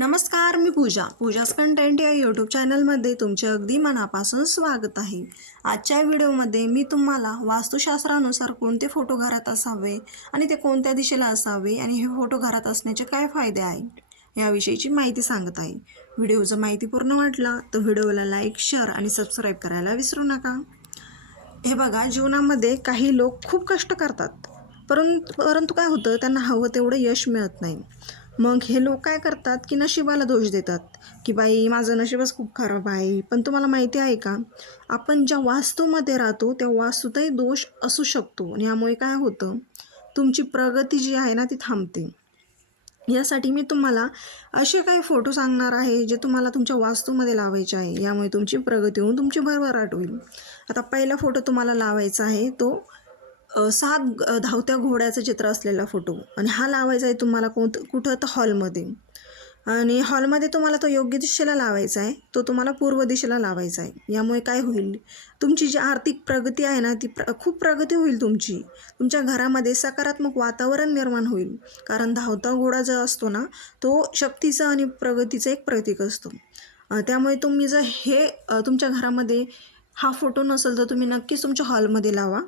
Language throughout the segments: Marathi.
नमस्कार मी पूजा. पूजा कंटेंट या यूट्यूब चॅनलमध्ये तुमचे अगदी मनापासून स्वागत आहे. आजच्या व्हिडिओमध्ये मी तुम्हाला वास्तुशास्त्रानुसार कोणते फोटो घरात असावे आणि ते कोणत्या दिशेला असावे आणि हे फोटो घरात असण्याचे काय फायदे आहे याविषयीची माहिती सांगत आहे. व्हिडिओ जर माहिती पूर्ण वाटला तर व्हिडिओला लाईक शेअर आणि सबस्क्राईब करायला विसरू नका. हे बघा जीवनामध्ये काही लोक खूप कष्ट करतात. परंतु परंतु काय होतं त्यांना हवं तेवढं यश मिळत नाही. मग हे लोक काय करतात की नशिबाला दोष देतात. की बाई माझं नशीबच खूप खराब आहे. पण तुम्हाला माहिती आहे का? आपण ज्या वास्तूमध्ये राहतो त्या वास्तूतही दोष असू शकतो. आणि यामुळे काय होतं? तुमची प्रगती जी आहे ना ती थांबते. यासाठी मी तुम्हाला असे काही फोटो सांगणार आहे जे तुम्हाला तुमच्या वास्तूमध्ये लावायचे आहे. यामुळे तुमची प्रगती होऊन तुमची भरभराट होईल. आता पहिला फोटो तुम्हाला लावायचा आहे तो सात धावत्या घोड्याचं चित्र असलेला फोटो. आणि हा लावायचा आहे तुम्हाला कोणतं कुठं तर हॉलमध्ये. आणि हॉलमध्ये तुम्हाला तो योग्य दिशेला लावायचा आहे. तो तुम्हाला पूर्व दिशेला लावायचा आहे. यामुळे काय होईल? तुमची जी आर्थिक प्रगती आहे ना ती प्र खूप प्रगती होईल तुमची. तुमच्या घरामध्ये सकारात्मक वातावरण निर्माण होईल. कारण धावता घोडा जो असतो ना तो शक्तीचा आणि प्रगतीचा एक प्रतीक असतो. त्यामुळे तुम्ही जर हे तुमच्या घरामध्ये हा फोटो नसेल तर तुम्ही नक्कीच तुमच्या हॉलमध्ये लावा.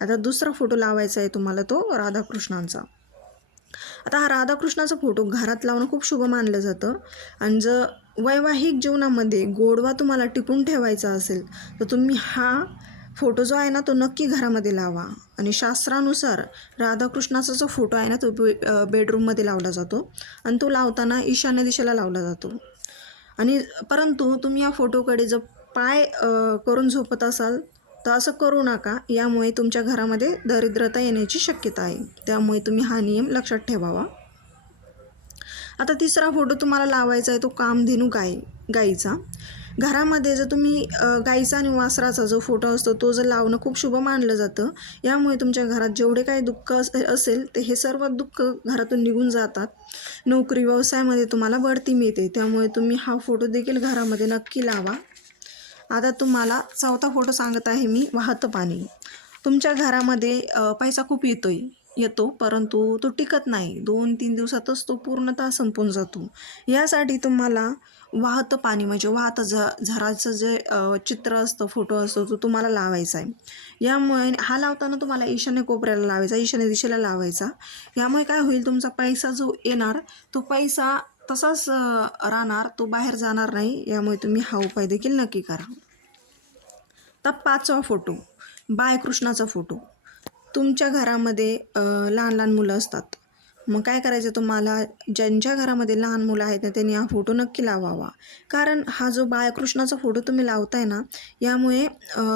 आता दुसरा फोटो लावायचा आहे तुम्हाला तो राधाकृष्णांचा. आता हा राधाकृष्णाचा फोटो घरात लावणं खूप शुभ मानलं जातं. आणि जर वैवाहिक जीवनामध्ये गोडवा तुम्हाला टिकून ठेवायचा असेल तर तुम्ही हा फोटो जो आहे ना तो नक्की घरामध्ये लावा. आणि शास्त्रानुसार राधाकृष्णाचा जो फोटो आहे ना तो बे बेडरूममध्ये लावला जातो. आणि तो लावताना ईशान्य दिशेला लावला जातो. आणि परंतु तुम्ही या फोटोकडे जर पाय करून झोपत असाल तर असं करू नका. यामुळे तुमच्या घरामध्ये दरिद्रता येण्याची शक्यता आहे. त्यामुळे तुम्ही हा नियम लक्षात ठेवावा. आता तिसरा फोटो तुम्हाला लावायचा आहे. तो कामधेनू गाय गाईचा. घरामध्ये जर तुम्ही गाईचा आणि वासराचा जो फोटो असतो तो जर लावणं खूप शुभ मानलं जातं. यामुळे तुमच्या घरात जेवढे काही दुःख अस असेल ते हे सर्व दुःख घरातून निघून जातात. नोकरी व्यवसायामध्ये तुम्हाला बढती मिळते. त्यामुळे तुम्ही हा फोटो देखील घरामध्ये नक्की लावा. आता तुम्हाला चौथा फोटो सांगत आहे मी वाहतं पाणी. तुमच्या घरामध्ये पैसा खूप येतो आहे येतो परंतु तो टिकत नाही. दोन तीन दिवसातच तो पूर्णतः संपून जातो. यासाठी तुम्हाला वाहतं पाणी म्हणजे वाहतं झ झराचं जे चित्र असतं फोटो असतो तो तुम्हाला लावायचा आहे. यामुळे हा लावताना तुम्हाला ईशान्य कोपऱ्याला लावायचा ईशान्य दिशेला लावायचा. यामुळे काय होईल तुमचा पैसा जो येणार तो पैसा तसाच राहणार तो बाहेर जाणार नाही यामुळे तुम्ही हा उपाय देखील नक्की करा. आता पाचवा फोटो बाळकृष्णाचा फोटो. तुमच्या घरामध्ये लहान लहान मुलं असतात. मग काय करायचं तुम्हाला ज्यांच्या घरामध्ये लहान मुलं आहेत ना त्यांनी हा फोटो नक्की लावावा. कारण हा जो बाळकृष्णाचा फोटो तुम्ही लावताय ना यामुळे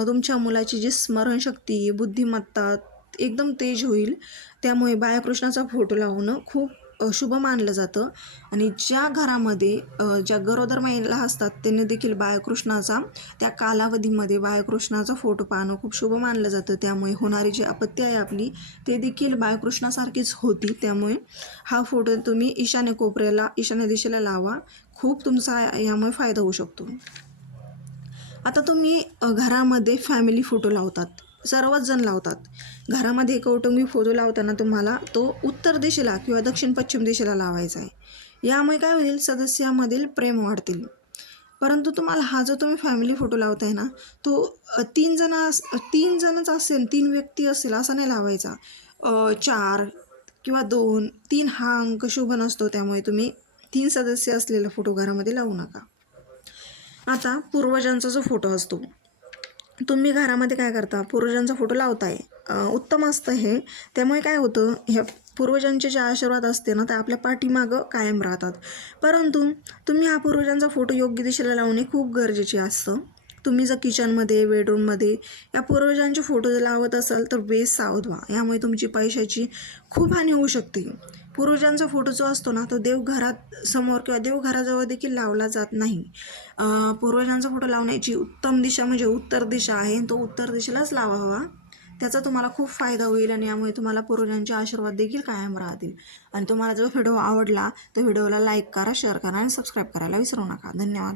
तुमच्या मुलाची जी स्मरणशक्ती बुद्धिमत्ता एकदम तेज होईल. त्यामुळे बाळकृष्णाचा फोटो लावणं खूप अशुभ शुभ मानलं जातं. आणि ज्या घरामध्ये ज्या गरोदर महिला असतात त्यांनी देखील बाळकृष्णाचा त्या कालावधीमध्ये बाळकृष्णाचा फोटो पाहणं खूप शुभ मानलं जातं. त्यामुळे होणारी जी आपत्ती आहे आपली ते देखील बाळकृष्णासारखीच होती. त्यामुळे हा फोटो तुम्ही ईशान्य कोपऱ्याला ईशान्य दिशेला लावा. खूप तुमचा यामुळे फायदा होऊ शकतो. आता तुम्ही घरामध्ये फॅमिली फोटो लावतात. सर्वच जण लावतात. घरामध्ये कौटुंबिक फोटो लावताना तुम्हाला तो उत्तर दिशेला किंवा दक्षिण पश्चिम दिशेला लावायचा आहे. यामुळे काय होईल? सदस्यामधील प्रेम वाढतील. परंतु तुम्हाला हा जो तुम्ही फॅमिली फोटो लावताय ना तो तीन जण अस तीन जणच असेल तीन व्यक्ती असेल असा नाही लावायचा. चार किंवा दोन तीन हा अंक शुभ नसतो त्यामुळे तुम्ही तीन सदस्य असलेला फोटो घरामध्ये लावू नका. आता पूर्वजांचा जो फोटो असतो तुम्ही घरामध्ये काय करता? पूर्वजांचा फोटो लावताय. उत्तम असतं हे. त्यामुळे काय होतं? ह्या पूर्वजांचे जे आशीर्वाद असते ना ते आपल्या पाठीमागं कायम राहतात. परंतु तुम्ही हा पूर्वजांचा फोटो योग्य दिशेला लावणे खूप गरजेचे असतं. तुम्ही जर किचनमध्ये बेडरूममध्ये या पूर्वजांचे फोटो जर लावत असाल तर बेस सावध व्हा. यामुळे तुमची पैशाची खूप हानी होऊ शकते. पूर्वजांचा फोटो जो असतो ना तो देवघरात समोर किंवा देवघराजवळ देखील लावला जात नाही. पूर्वजांचा फोटो लावण्याची उत्तम दिशा म्हणजे उत्तर दिशा आहे तो उत्तर दिशेलाच लावावा त्याचा तुम्हाला खूप फायदा होईल आणि यामुळे तुम्हाला पूर्वजांचे आशीर्वाद देखील कायम राहतील. आणि तुम्हाला जर व्हिडिओ आवडला तर व्हिडिओला लाईक करा शेअर करा आणि सबस्क्राईब करायला विसरू नका. धन्यवाद.